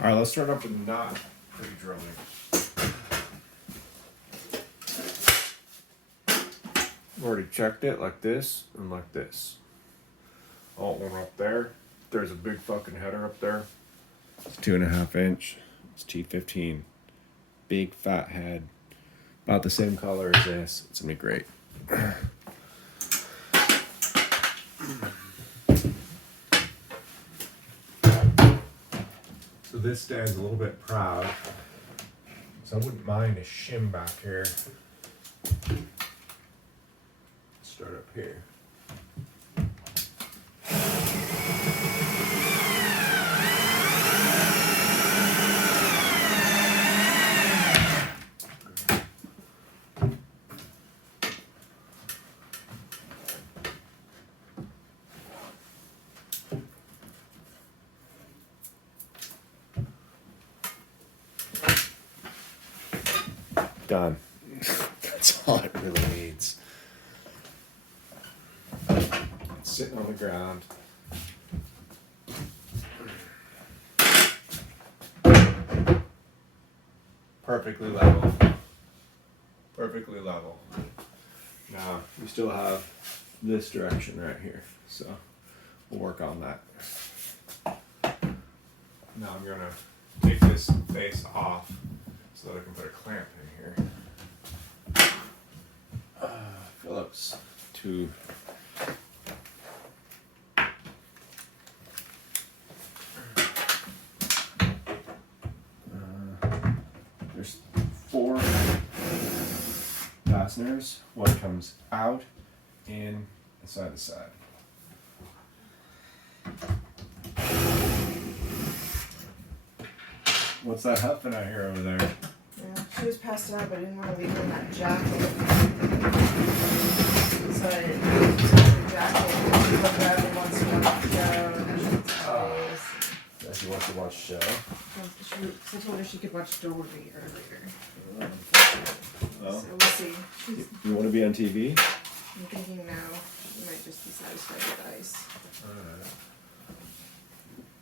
All right, let's start up with not pre-drilling. I've already checked it like this and like this. Alt one up there. There's a big fucking header up there. It's 2.5 inch. It's T15. Big fat head. About the same color as this. It's gonna be great. So this stands a little bit proud. So I wouldn't mind a shim back here. Start up here. Done. That's all it really needs. It's sitting on the ground. Perfectly level. Perfectly level. Now, we still have this direction right here, so we'll work on that. Now I'm gonna take this face off so that I can put a clamp in here. Phillips to there's 4 fasteners. One comes out, in, and side to side. What's that huffing I hear over there? Yeah, she was passed out, but I didn't want to leave her in that jacket. So I didn't her jacket. She looked at it once in a show, and then she went to space. Yeah, she wants to watch show. I told her she could watch Dory earlier. Oh. So we'll see. You want to be on TV? I'm thinking no. She might just be satisfied with ice.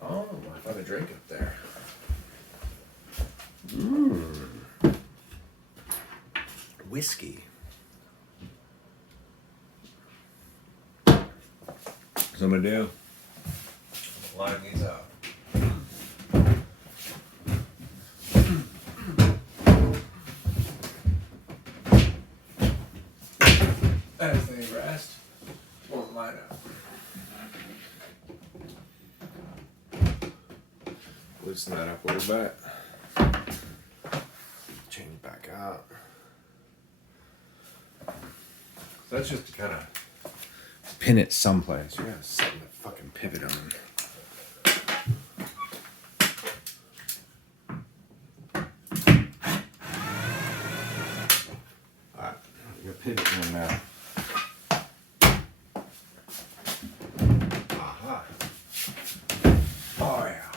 Oh, I found a drink up there. Whiskey. So I'm gonna do. Line these up. As they rest, won't line up. Loosen that up a little bit. Change back out. So that's just to kind of pin it someplace. You gotta set the fucking pivot on. Alright, I'm gonna pivot one now. Aha. Oh yeah.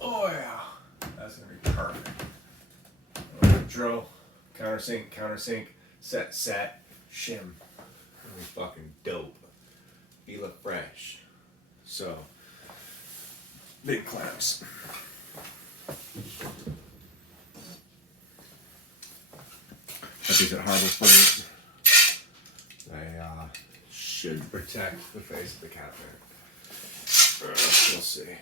Oh yeah. That's gonna be perfect. Drill, countersink, set, shim. It'll be fucking dope. Feel fresh. So, big clamps. Got these at Harbor Freight. They should protect the face of the cabinet. We'll see.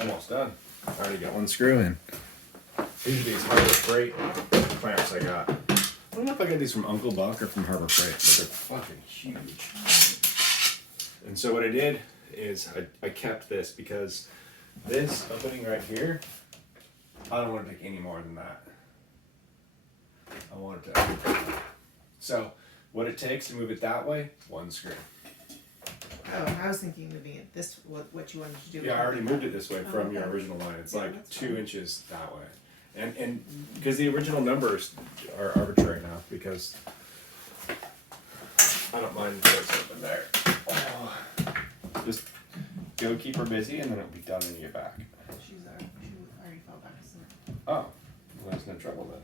Almost done. I already got one screw in. These are these Harbor Freight clamps I got. I don't know if I got these from Uncle Buck or from Harbor Freight, but they're fucking huge. And so what I did is I kept this because this opening right here, I don't want to take any more than that. I want it to. So what it takes to move it that way, one screw. Oh, I was thinking moving it this, what you wanted to do. Yeah, I already moved it this way from your okay. original line. It's Yeah, like that's 2 fine. inches that way. And because the original numbers are arbitrary now, because I don't mind putting something there. Oh. Just go keep her busy and then it'll be done when you get back. She already fell back asleep. Oh, well, that's no trouble then.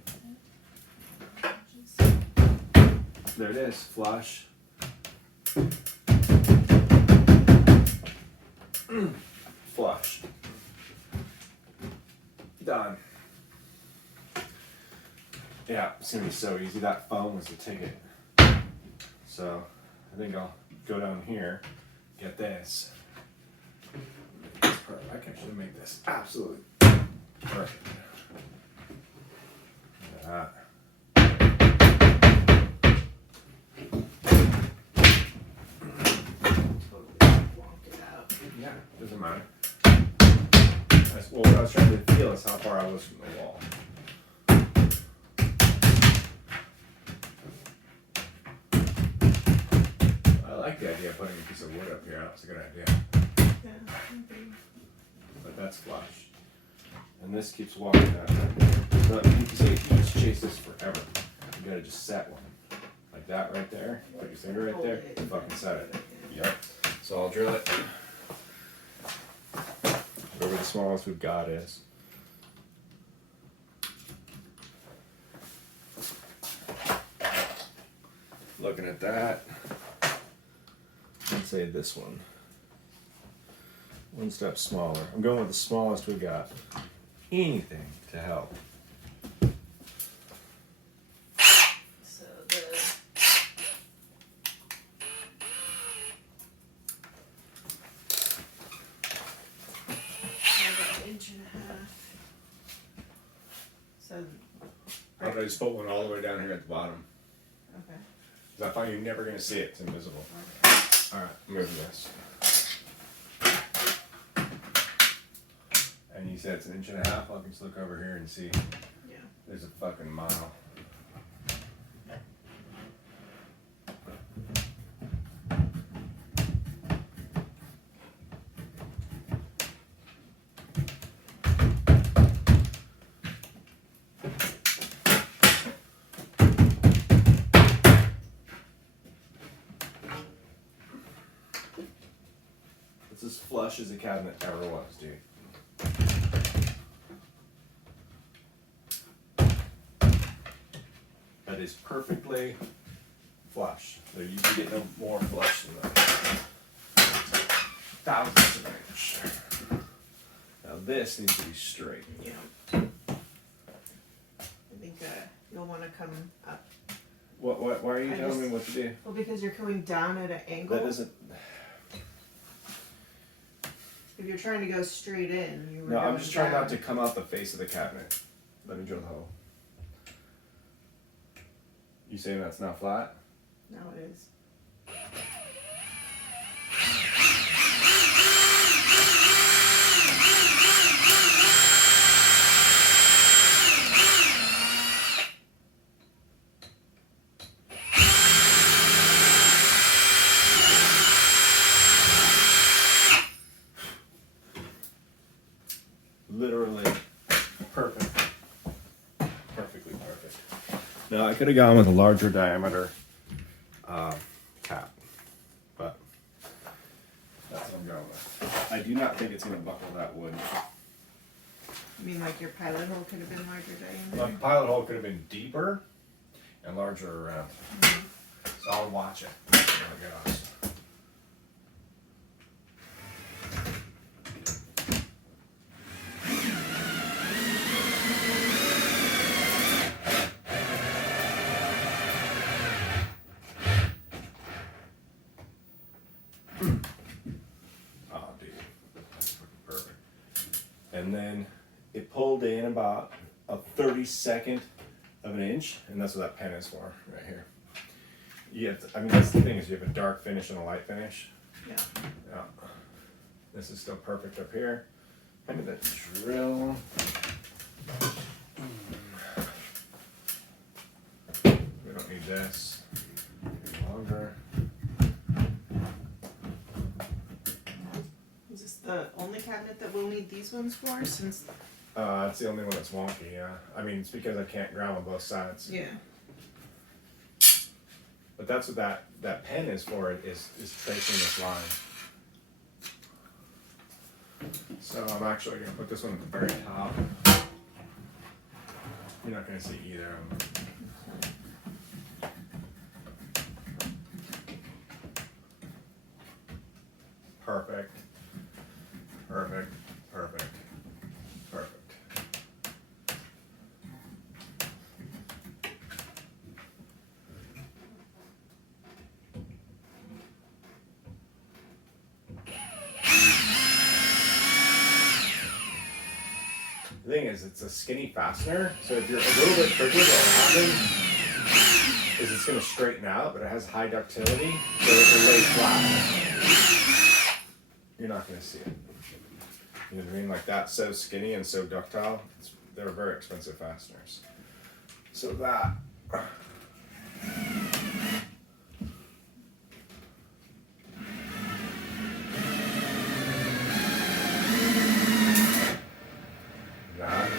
There it is, flush. Flush. Done. Yeah, it's gonna be so easy. That phone was the ticket. So I think I'll go down here, get this. I can actually make this absolutely perfect. Look at that. Yeah, doesn't matter. Well, what I was trying to feel is how far I was from the wall. I like the idea of putting a piece of wood up here. That was a good idea. Yeah, maybe. But that's flush. And this keeps walking that way. So you can see if you just chase this forever. You gotta just set one. Like that right there. Put your finger right there. You fucking set it. Yep. So I'll drill it. Whatever the smallest we've got is. Looking at that. Let's say this one. One step smaller. I'm going with the smallest we got. Anything to help. So the about an inch and a half. So How about I just put one all the way down here at the bottom? okay. Because I find you're never going to see it. It's invisible. Alright, move this. And you said it's an inch and a half. I'll just look over here and see. Yeah. There's a fucking mile. It's as flush as a cabinet ever was, dude. That is perfectly flush. So you can get no more flush than that. Thousands of an inch. Now this needs to be straight. Yeah. I think you'll want to come up. Why are you I telling just- me what to do? Well, because you're coming down at an angle. That doesn't. If you're trying to go straight in, you were No, I'm going just trying not down. to come out the face of the cabinet. Let me drill the hole. You saying that's not flat? No, it is. Literally perfect. Perfectly perfect. Now I could have gone with a larger diameter cap, but that's what I'm going with. I do not think it's going to buckle that wood. You mean like your pilot hole could have been larger diameter? My pilot hole could have been deeper and larger around. So I'll watch it when it goes. Oh, dude, that's fucking perfect. And then it pulled in about a 32nd of an inch, and that's what that pen is for, right here. You have to, I mean, that's the thing is you have a dark finish and a light finish. Yeah. Yeah. This is still perfect up here. I need that drill. We don't need this. Any longer. the only cabinet that we'll need these ones for, since, It's the only one that's wonky, yeah. I mean, it's because I can't grab on both sides. yeah. But that's what that pen is for, is tracing this line. So I'm actually going to put this one at the very top. You're not going to see either of them. Perfect. Perfect. Perfect. Perfect. The thing is, it's a skinny fastener, so if you're a little bit triggered, what will happen is it's going to straighten out, but it has high ductility, so it will lay flat. You're not going to see it. You know what I mean? Like that's so skinny and so ductile. They're very expensive fasteners. So that. That.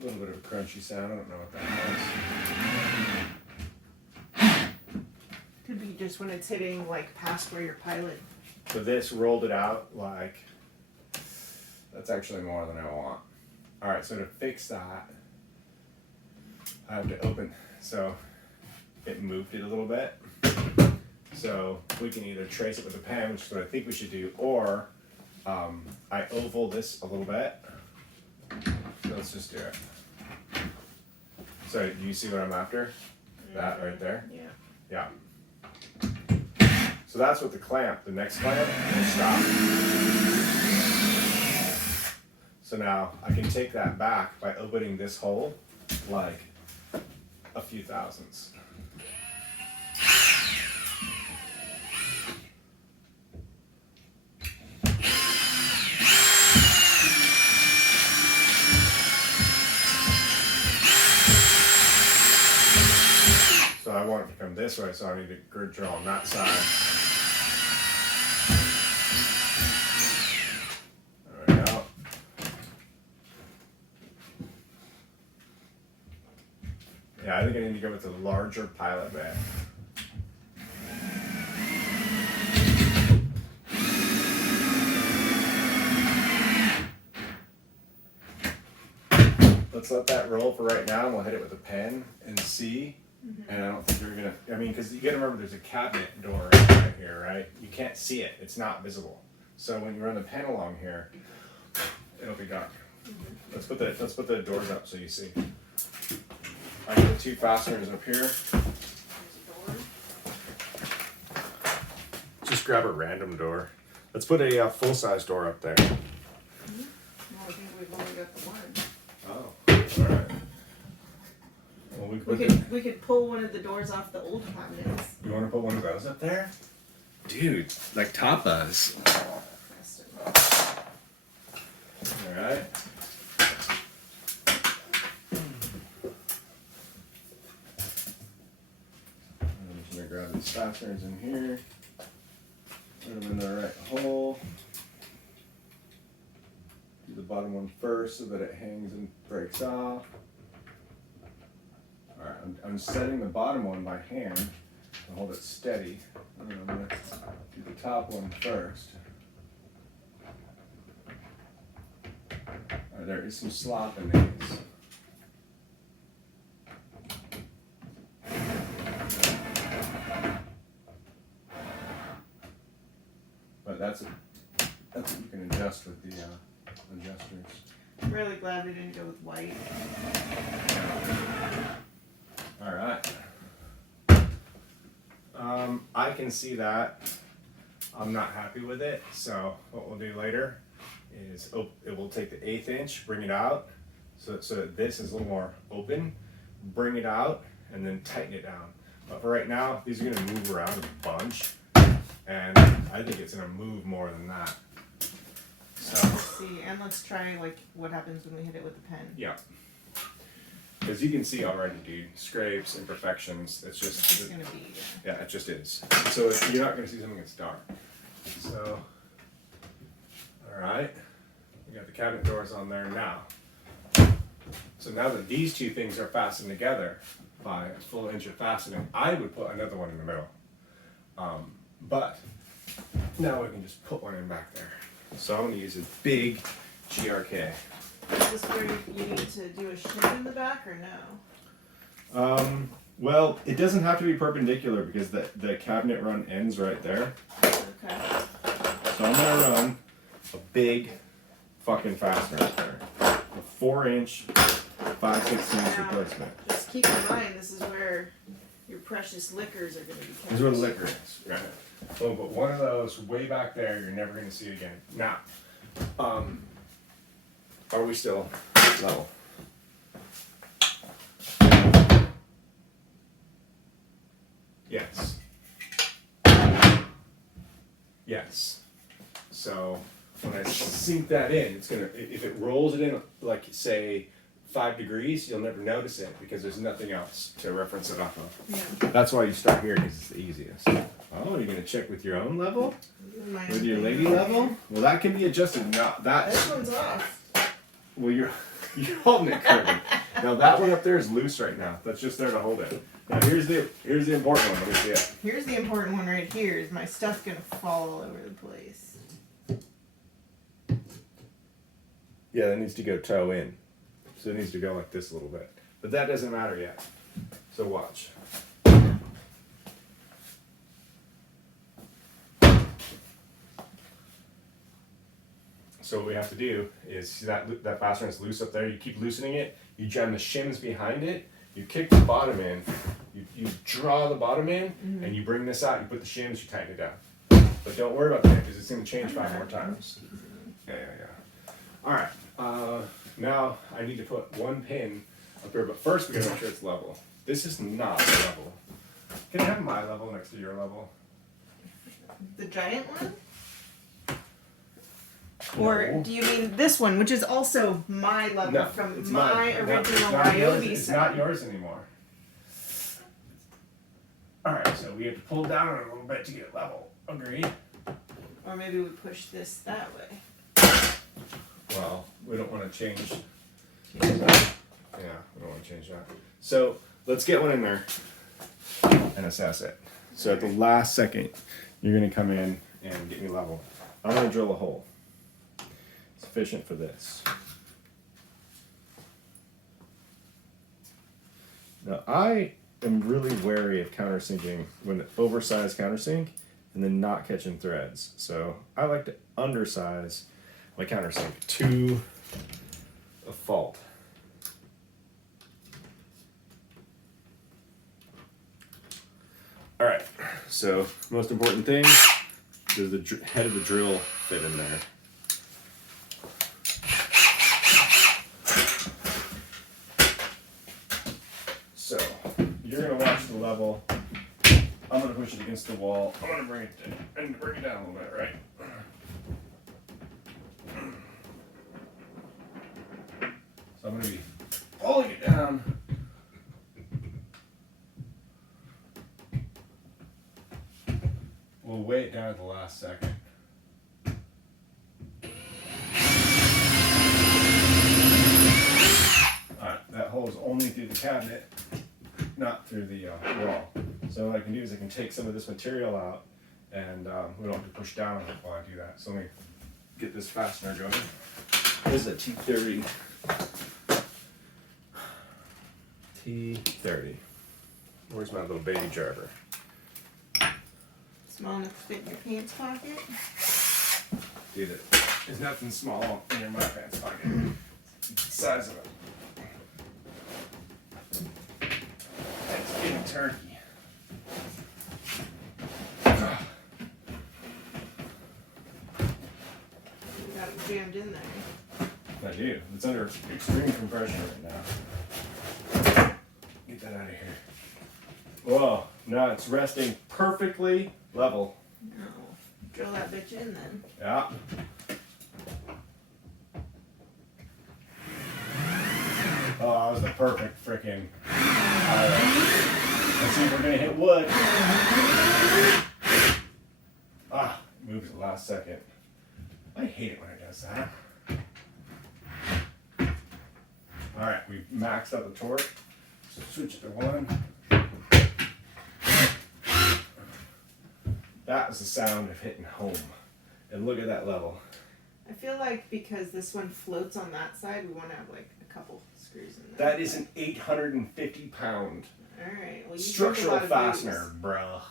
A little bit of a crunchy sound. I don't know what that was. Could be just when it's hitting like past where your pilot. So this rolled it out like, that's actually more than I want. All right, so to fix that, I have to open, so it moved it a little bit. So we can either trace it with a pen, which is what I think we should do, or I oval this a little bit. So let's just do it. So do you see what I'm after? That right there? Yeah. Yeah. So that's what the next clamp will stop. So now I can take that back by opening this hole like a few thousandths. So I want it to come this way, so I need to grid drill on that side. There we go. Yeah, I think I need to go with the larger pilot bit. Let's let that roll for right now, and we'll hit it with a pen and see. And I don't think you're gonna, I mean, because you gotta remember there's a cabinet door right here, right? You can't see it, it's not visible. So when you run the pen along here, it'll be dark. Let's put the doors up so you see. I got the two fasteners up here. Just grab a random door. Let's put a full-size door up there. Well, I think we've only got the one. Oh, all right. Well, We could pull one of the doors off the old cabinets. You want to put one of those up there? Dude, like tapas. Alright. I'm just going to grab these fasteners in here. Put them in the right hole. Do the bottom one first so that it hangs and breaks off. Alright, I'm setting the bottom one by hand to hold it steady. And I'm going to do the top one first. Alright, there is some slop in these. But that's what you can adjust with the adjusters. I'm really glad we didn't go with white. Alright. I can see that. I'm not happy with it, so what we'll do later is it will take the 1/8 inch, bring it out, so that this is a little more open, bring it out, and then tighten it down. But for right now, these are going to move around a bunch, and I think it's going to move more than that. So, Let's see, and let's try like what happens when we hit it with the pen. yeah. Because you can see already, dude, scrapes, imperfections, it's It's just, just gonna be. yeah, it just is. So you're not going to see something that's dark. So Alright, we got the cabinet doors on there now. So now that these two things are fastened together by a full inch of fastening, I would put another one in the middle. But now we can just put one in back there. So I'm going to use a big GRK. Is this where you need to do a shim in the back or no? Well, it doesn't have to be perpendicular because the cabinet run ends right there. Okay. So I'm going to run a big fucking fastener right there. A 4-inch, 5/16 replacement. Just keep in mind, this is where your precious liquors are going to be kept. This is where the liquor is. Right. So we'll put one of those way back there. You're never going to see it again. Now, are we still level? Yes. Yes. So when I sink that in, it's gonna, if it rolls it in like say 5 degrees, you'll never notice it because there's nothing else to reference it off of. Yeah. That's why you start here because it's the easiest. Oh, you're gonna check with your own level? With your lady level? Well, that can be adjusted. Now that This one's off. well, you're holding it curvy. Now that one up there is loose right now. That's just there to hold it. Now here's the important one. Let me see it. Here's the important one right here. Is my stuff gonna fall all over the place? Yeah, that needs to go toe in. So it needs to go like this a little bit. But that doesn't matter yet. So watch. So what we have to do is, see that fastener is loose up there, you keep loosening it, you jam the shims behind it, you kick the bottom in, you draw the bottom in, and you bring this out, you put the shims, you tighten it down. But don't worry about that because it's going to change 5 more times. Yeah. Alright, now I need to put one pin up here, but first we gotta make sure it's level. This is not level. Can I have my level next to your level? The giant one? Or No. do you mean this one, which is also my level No, from it's my mine. No, it's original not yours. Ryobi It's set? not yours anymore. Alright, so we have to pull down a little bit to get level. Agreed? Or maybe we push this that way. Well, we don't want to change. Yeah, we don't want to change that. So let's get one in there and assess it. So at the last second, you're going to come in and get me level. I'm going to drill a hole sufficient for this. Now I am really wary of countersinking when oversized countersink and then not catching threads. So I like to undersize my countersink to a fault. All right, so most important thing, does the head of the drill fit in there? So you're gonna watch the level. I'm gonna push it against the wall. I'm gonna bring it down a little bit, right? So I'm going to be pulling it down. We'll weigh it down at the last second. Alright, that hole is only through the cabinet, not through the wall. So what I can do is I can take some of this material out and we don't have to push down on it while I do that. So let me get this fastener going. This is a T30. T30. Where's my little baby driver? Small enough to fit in your pants pocket? Dude, there's nothing small in my pants pocket. It's the size of it. It's getting turkey. You got it jammed in there. I do. It's under extreme compression right now. Get that out of here. Whoa, now it's resting perfectly level. No. Drill that bitch in then. Yeah. Oh, that was the perfect freaking. Let's see if we're gonna hit wood. Ah, moves at the last second. I hate it when it does minimize that. All right, we've maxed out the torque. So switch it to 1. That was the sound of hitting home. And look at that level. I feel like because this one floats on that side, we want to have like a couple screws in there. That is an 850-pound Alright, well, you structural drink a lot of fastener, bruh.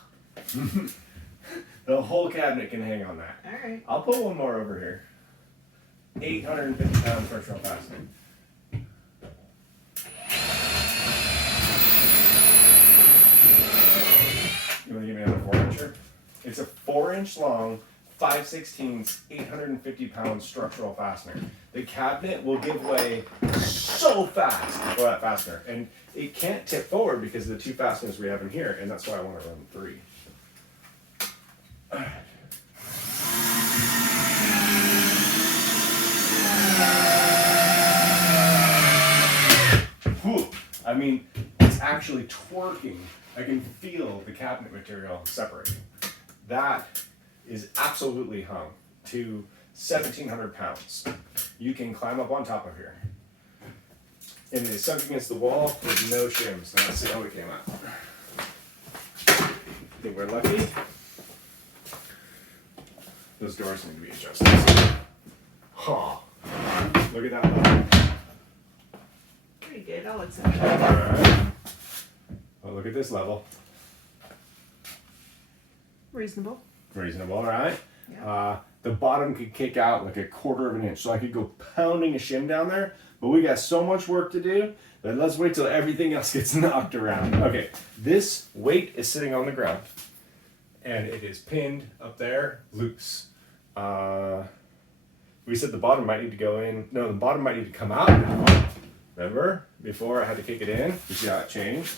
The whole cabinet can hang on that. Alright. I'll put one more over here. 850-pound structural fastener. You want to give me another 4-incher? It's a 4-inch long, 5/16, 850-pound structural fastener. The cabinet will give way so fast for that fastener, and it can't tip forward because of the 2 fasteners we have in here, and that's why I want to run 3. Whew. I mean, it's actually twerking. I can feel the cabinet material separating. That is absolutely hung to 1,700 pounds. You can climb up on top of here. And it is sunk against the wall with no shims. Now let's see how we came out. I think we're lucky. Those doors need to be adjusted. Huh. Look at that level. Pretty good, I'll accept it. Alright. Well, look at this level. Reasonable. Reasonable, right? Yeah. The bottom could kick out like 1/4 of an inch, so I could go pounding a shim down there, but we got so much work to do that let's wait till everything else gets knocked around. Okay, this weight is sitting on the ground, and it is pinned up there, loose. We said the bottom might need to go in. No, the bottom might need to come out now. Remember? Before I had to kick it in. You see how it changed?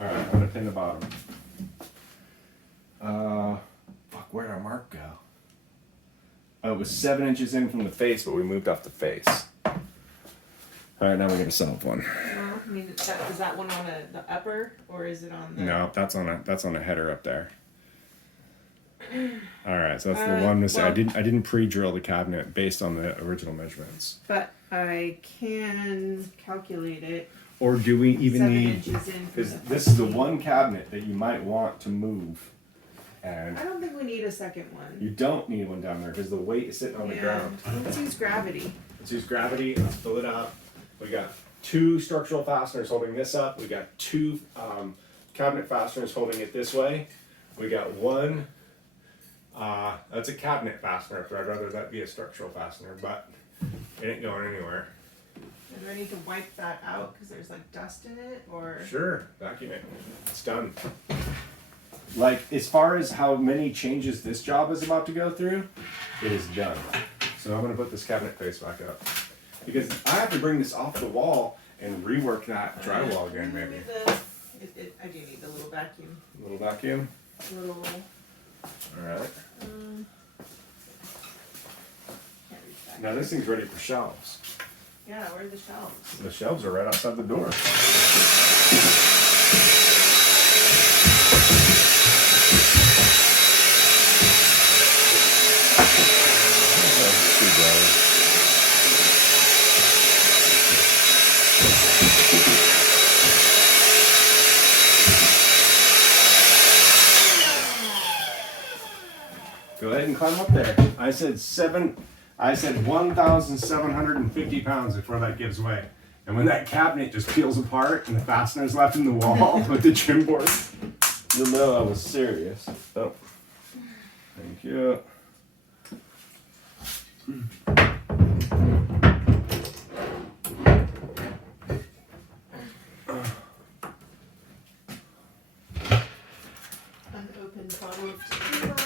Alright, I'm gonna pin the bottom. Fuck, where'd our mark go? Oh, it was 7 inches in from the face, but we moved off the face. Alright, now we're gonna solve one. Well, I mean, is that one on the upper, or is it on the... No, that's on a header up there. Alright, so that's the one mistake. well- I didn't pre-drill the cabinet based on the original measurements. But I can calculate it. Or do we even 7 need, inches in from because the this is the 15. one cabinet that you might want to move. And I don't think we need a second one. you don't need one down there because the weight is sitting on the ground. Let's use gravity. Let's use gravity, let's fill it up. We got 2 structural fasteners holding this up. We got 2 cabinet fasteners holding it this way. We got 1, that's a cabinet fastener, so I'd rather that be a structural fastener, but it ain't going anywhere. Do I need to wipe that out because there's like dust in it, or? Sure, vacuum it. It's done. Like, as far as how many changes this job is about to go through, it is done. So I'm gonna put this cabinet face back up. Because I have to bring this off the wall and rework that drywall again, maybe. I do need the little vacuum. Little vacuum. Little. Alright. Can't reach back. Now this thing's ready for shelves. Yeah, where are the shelves? The shelves are right outside the door. Go ahead and climb up there. I said 1,750 pounds before that gives way. And when that cabinet just peels apart and the fasteners left in the wall with the trim board, you'll know I was serious. Oh, thank you. Unopened bottle of tequila.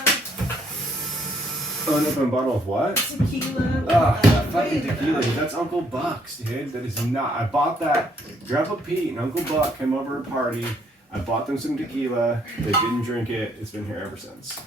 Unopened bottle of what? Tequila. Ah, that fucking tequila, dude. That's Uncle Buck's, dude. That is not. I bought that. Grandpa Pete and Uncle Buck came over to a party. I bought them some tequila. They didn't drink it. It's been here ever since.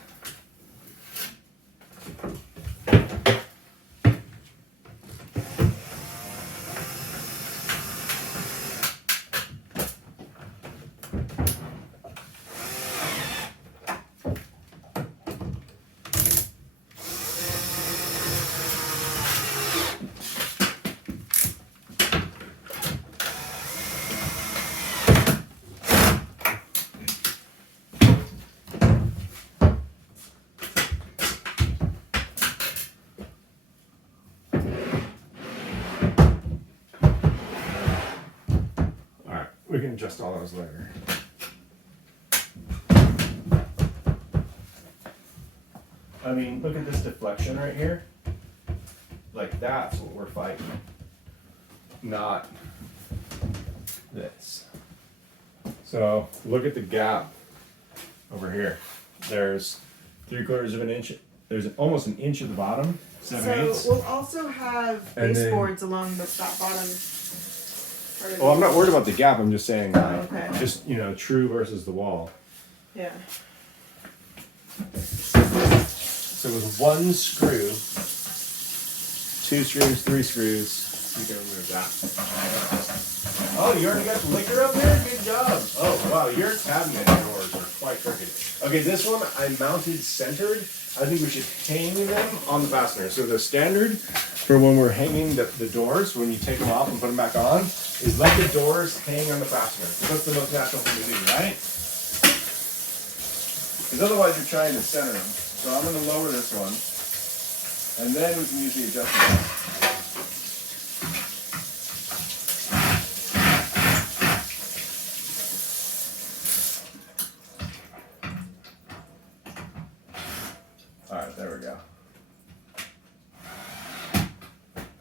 can adjust all those later. I mean, look at this deflection right here. Like, that's what we're fighting. Not this. So, look at the gap over here. There's 3/4 of an inch. There's almost an inch at the bottom. 7/8. So we'll also have And then- baseboards along that bottom part of Well, I'm not worried about the gap. I'm just saying, like, okay. just, you know, true versus the wall. Yeah. So with one screw, 2 screws, 3 screws, you can remove that. Oh, you already got the liquor up there? Good job. Oh, wow, your cabinet doors are quite crooked. Okay, this one I mounted centered. I think we should hang them on the fastener. So the standard for when we're hanging the doors, when you take them off and put them back on, is let the doors hang on the fastener. That's the most natural thing to do, right? Because otherwise you're trying to center them. So I'm going to lower this one, and then we can use the adjustment. All right, there we go.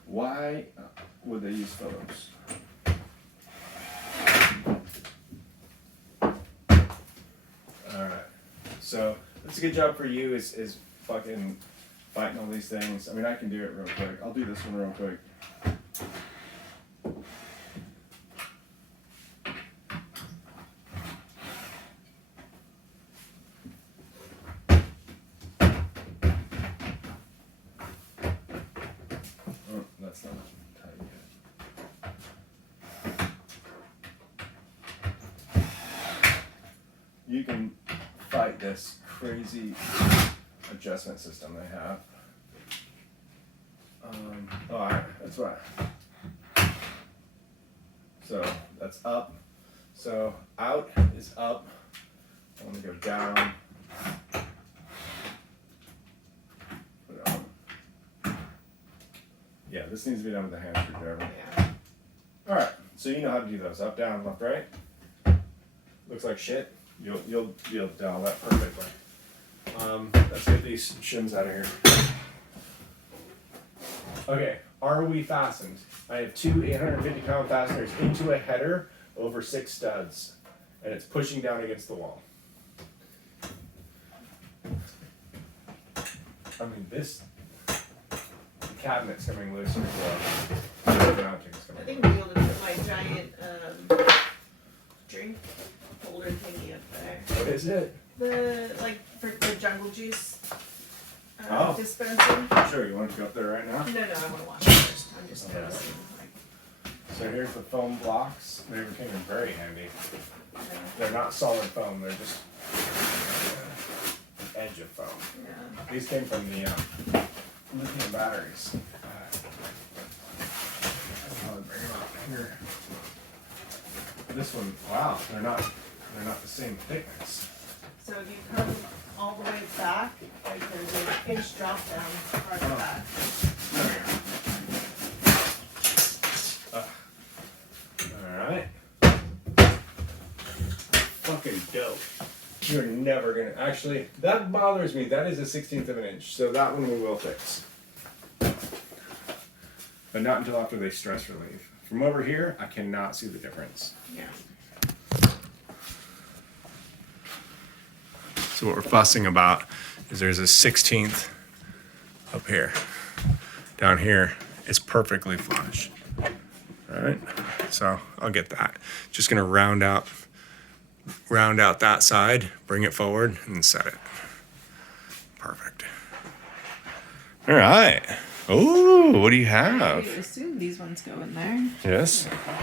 Why would they use photos? All right, so that's a good job for you. Is fucking fighting all these things. I mean, I can do it real quick. I'll do this one real quick. Oh, that's not tight yet. You can fight this crazy adjustment system they have. Alright, that's right. So that's up. So out is up. I want to go down. Put it on. Yeah, this needs to be done with a hand screwdriver. Yeah. Alright, so you know how to do those. Up, down, left, right. Looks like shit. You'll be able to do all that perfectly. Let's get these shims out of here. Okay, are we fastened? I have 2 850-pound fasteners into a header over 6 studs, and it's pushing down against the wall. I mean, the cabinet's coming loose as well. The mounting's I coming think we'll be able to put my giant drink holder thingy up there. loose. What is it? The for the jungle juice Oh. dispensing. Sure, you want to go up there right now? No, I want to watch it first. I'm just Okay. noticing. So here's the foam blocks. They came in very handy. They're not solid foam, they're just edge of foam. Yeah. These came from the lithium batteries. I'll bring them up here. This one, wow, they're not the same thickness. So if you come all the way back, like there's an inch drop down farther back. Alright. Fucking dope. You're never gonna, actually, that bothers me. That is a 1/16 of an inch, so that one we will fix. But not until after they stress relieve. From over here, I cannot see the difference. Yeah. So what we're fussing about is there's a 1/16 up here. Down here, it's perfectly flush. All right, so I'll get that. Just gonna round out that side, bring it forward, and set it. Perfect. All right. Oh, what do you have? I assume these ones go in there. Yes.